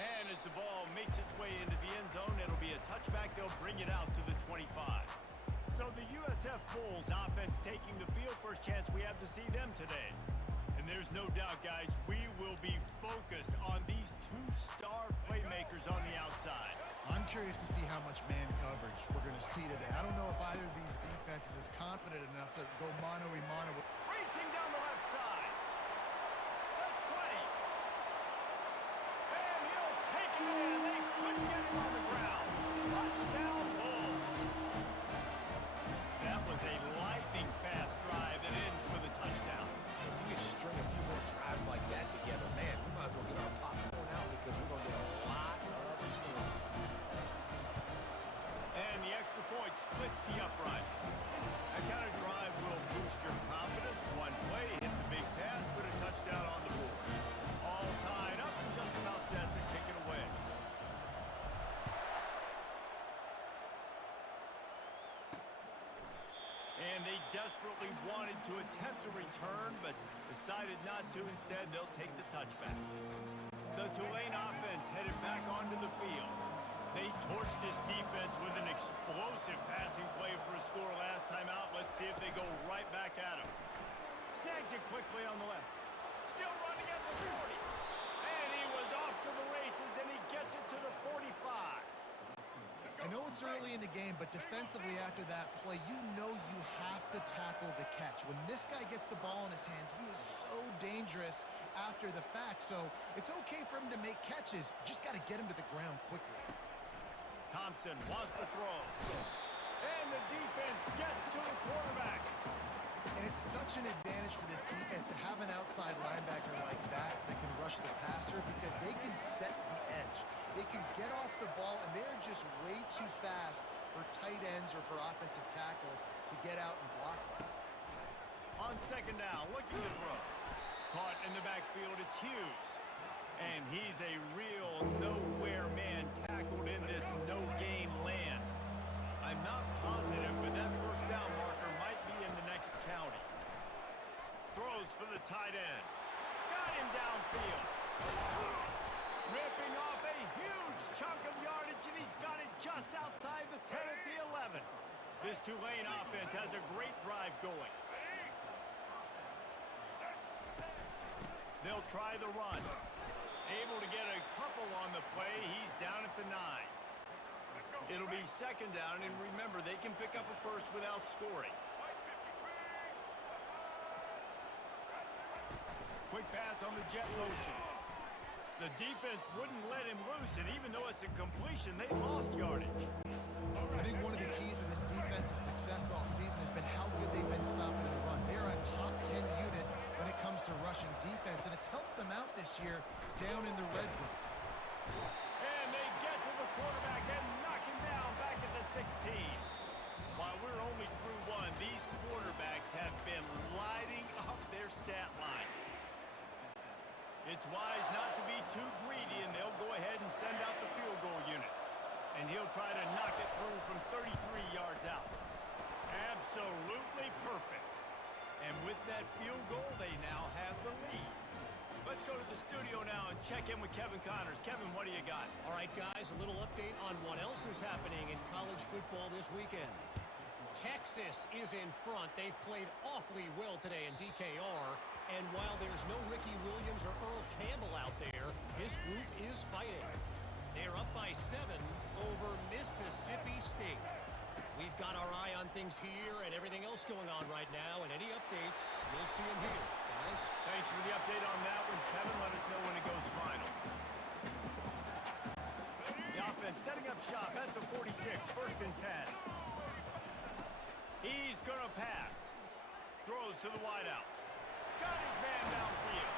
And as the ball makes its way into the end zone, it'll be a touchback. They'll bring it out to the 25. So the USF Bulls offense taking the field. First chance we have to see them today. And there's no doubt, guys, we will be focused on these two-star playmakers on the outside. I'm curious to see how much man coverage we're going to see today. I don't know if either of these defenses is confident enough to go mano-a-mano. Racing down the left side. The 20. And he'll take it in. They couldn't get him on the ground. Touchdown, Bulls. That was a lightning-fast drive that ends with a touchdown. If we could string a few more drives like that together, man, we might as well get our popcorn out because we're going to get a lot of scoring. And the extra point splits the uprights. That kind of drive will boost your confidence. One play, hit the big pass, put a touchdown on the board. All tied up and just about set to kick it away. And they desperately wanted to attempt a return, but decided not to. Instead, they'll take the touchback. The Tulane offense headed back onto the field. They torched this defense with an explosive passing play for a score last time out. Let's see if they go right back at him. Snags it quickly on the left. Still running at the 40. And he was off to the races, and he gets it to the 45. I know it's early in the game, but defensively after that play, you know you have to tackle the catch. When this guy gets the ball in his hands, he is so dangerous after the fact. So it's okay for him to make catches. You just got to get him to the ground quickly. Thompson wants to throw. And the defense gets to the quarterback. And it's such an advantage for this defense to have an outside linebacker like that can rush the passer because they can set the edge. They can get off the ball, and they're just way too fast for tight ends or for offensive tackles to get out and block them. On second down, looking to throw. Caught in the backfield, it's Hughes. And he's a real nowhere man tackled in this no-gain land. I'm not positive, but that first down marker might be in the next county. Throws for the tight end. Got him downfield. Ripping off a huge chunk of yardage, and he's got it just outside the 10 at the 11. This Tulane offense has a great drive going. They'll try the run. Able to get a couple on the play. He's down at the 9. It'll be second down, and remember, they can pick up a first without scoring. Quick pass on the jet motion. The defense wouldn't let him loose, and even though it's a completion, they lost yardage. I think one of the keys to this defense's success all season has been how good they've been stopping the run. They're a top 10 unit when it comes to rushing defense, and it's helped them out this year down in the red zone. And they get to the quarterback and knock him down back at the 16. While we're only through one, these quarterbacks have been lighting up their stat lines. It's wise not to be too greedy, and they'll go ahead and send out the field goal unit. And he'll try to knock it through from 33 yards out. Absolutely perfect. And with that field goal, they now have the lead. Let's go to the studio now and check in with Kevin Connors. Kevin, what do you got? All right, guys, a little update on what else is happening in college football this weekend. Texas is in front. They've played awfully well today in DKR. And while there's no Ricky Williams or Earl Campbell out there, this group is fighting. They're up by 7 over Mississippi State. We've got our eye on things here and everything else going on right now. And any updates, you'll see them here, guys. Thanks for the update on that one, Kevin. Let us know when it goes final. The offense setting up shop at the 46, 1st and 10. He's going to pass. Throws to the wideout. Got his man downfield.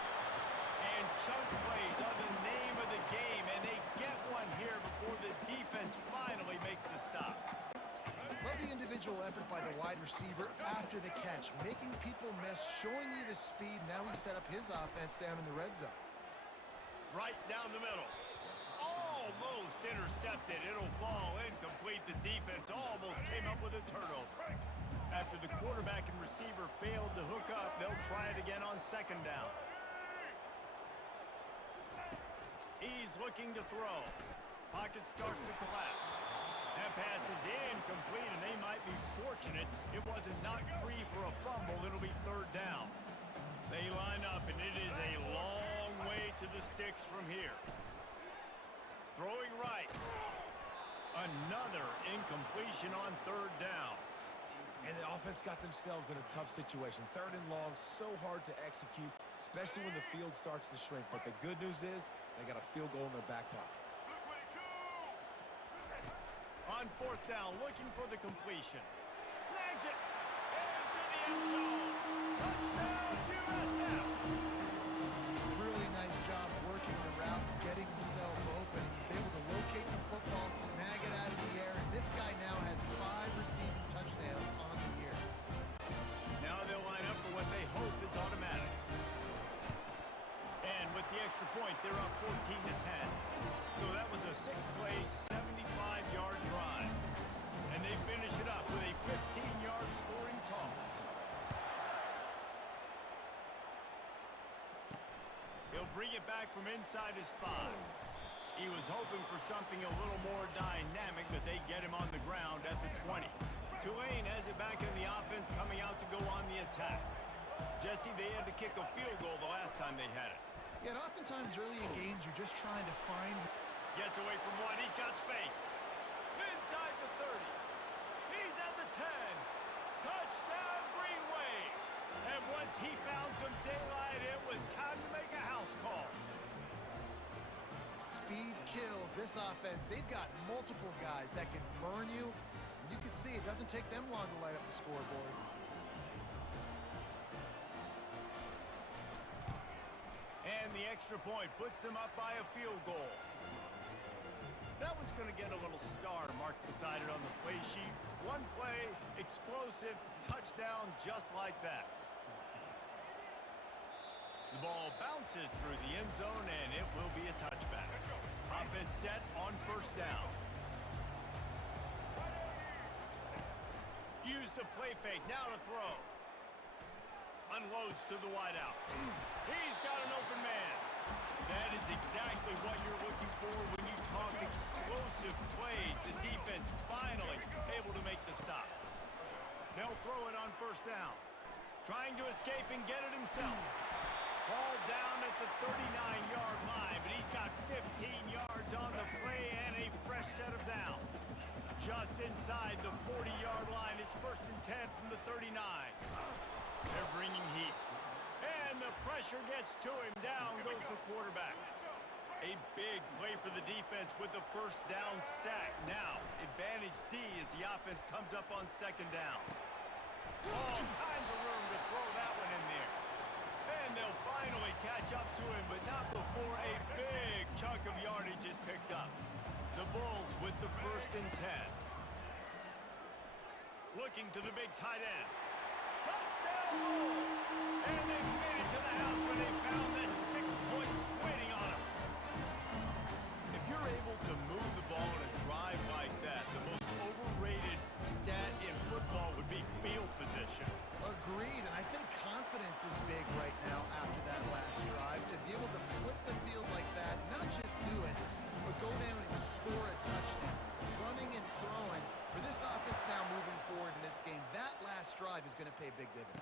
And chunk plays are the name of the game, and they get one here before the defense finally makes the stop. Love the individual effort by the wide receiver after the catch, making people miss, showing you the speed. Now he set up his offense down in the red zone. Right down the middle. Almost intercepted. It'll fall incomplete. The defense almost came up with a turnover. After the quarterback and receiver failed to hook up, they'll try it again on 2nd down. He's looking to throw. Pocket starts to collapse. That pass is incomplete, and they might be fortunate it wasn't knocked free for a fumble. It'll be 3rd down. They line up, and it is a long way to the sticks from here. Throwing right. Another incompletion on 3rd down. And the offense got themselves in a tough situation. 3rd and long, so hard to execute, especially when the field starts to shrink. But the good news is they got a field goal in their back pocket. On 4th down, looking for the completion. Snags it. Into the end zone. Touchdown, USF. Really nice job working the route, getting himself open. He was able to locate the football, snag it out of the air, and this guy now has 5 receiving touchdowns on the year. Now they'll line up for what they hope is automatic. And with the extra point, they're up 14 to 10. So that was a 6-play, 75-yard drive. And they finish it up with a 15-yard scoring toss. He'll bring it back from inside his 5. He was hoping for something a little more dynamic, but they get him on the ground at the 20. Tulane has it back in the offense, coming out to go on the attack. Jesse, they had to kick a field goal the last time they had it. Yeah, and oftentimes early in games, you're just trying to find... Gets away from one. He's got space. Inside the 30. He's at the 10. Touchdown, Green Wave. And once he found some daylight, it was time to make a house call. Speed kills this offense. They've got multiple guys that can burn you. You can see it doesn't take them long to light up the scoreboard. And the extra point puts them up by a field goal. That one's going to get a little star marked beside it on the play sheet. One play, explosive, touchdown just like that. The ball bounces through the end zone, and it will be a touchback. Offense set on 1st down. Use the play fake, now to throw. Unloads to the wideout. He's got an open man. That is exactly what you're looking for when you talk explosive plays. The defense finally able to make the stop. They'll throw it on 1st down. Trying to escape and get it himself. Ball down at the 39-yard line, but he's got 15 yards on the play and a fresh set of downs. Just inside the 40-yard line, it's 1st and 10 from the 39. They're bringing heat. And the pressure gets to him. Down goes the quarterback. A big play for the defense with the 1st down sack. Now, advantage D as the offense comes up on 2nd down. All kinds of room to throw that one in there. And they'll finally catch up to him, but not before a big chunk of yardage is picked up. The Bulls with the 1st and 10. Looking to the big tight end. Touchdown Bulls! And they made it to the house when they found that 6 points waiting on them. If you're able to move the ball in a drive like that, the most overrated stat in football would be field position. Agreed, and I think confidence is big right now after that last drive. To be able to flip the field like that, not just do it, but go down and score a touchdown. Running and throwing. For this offense now moving forward in this game, big dividends.